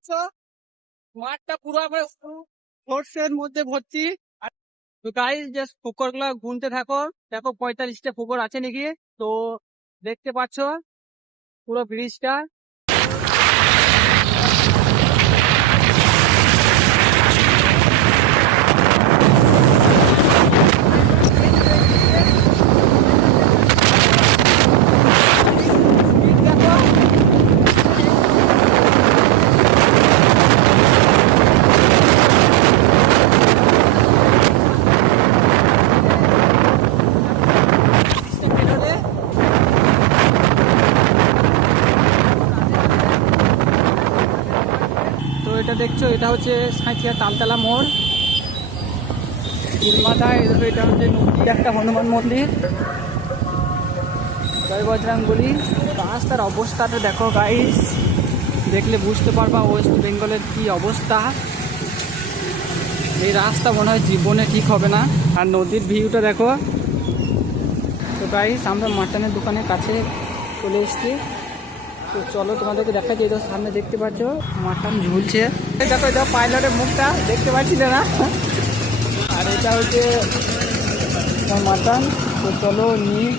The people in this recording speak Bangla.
পাচ্ছ মাঠটা পুরো আবার সর্ষের মধ্যে ভর্তি। তো গাইস জাস্ট ফুকর গুলা গুনতে থাকো, দেখো 45টা ফুকর আছে নাকি। তো দেখতে পাচ্ছ পুরো ব্রিজটা। তো এটা দেখছো, এটা হচ্ছে সাঁইথিয়া তালতলা মোড় মাথায়। এটা হচ্ছে নদী, একটা হনুমান মন্দির, জয় বজরংবলী। রাস্তার অবস্থাটা দেখো গাইস, দেখলে বুঝতে পারবা ওয়েস্ট বেঙ্গলের কি অবস্থা। এই রাস্তা মনে হয় জীবনে ঠিক হবে না। আর নদীর ভিউটা দেখো। তো গাইস আমরা মাটনের দোকানের কাছে চলে এসেছি। তো চলো তোমাদেরকে দেখাচ্ছি। এই তো সামনে দেখতে পাচ্ছ মাটন ঝুলছে। দেখো এটা পাইলটের মুখটা দেখতে পাচ্ছিলে না। আর এটা হচ্ছে মাটন। তো চলো নিয়ে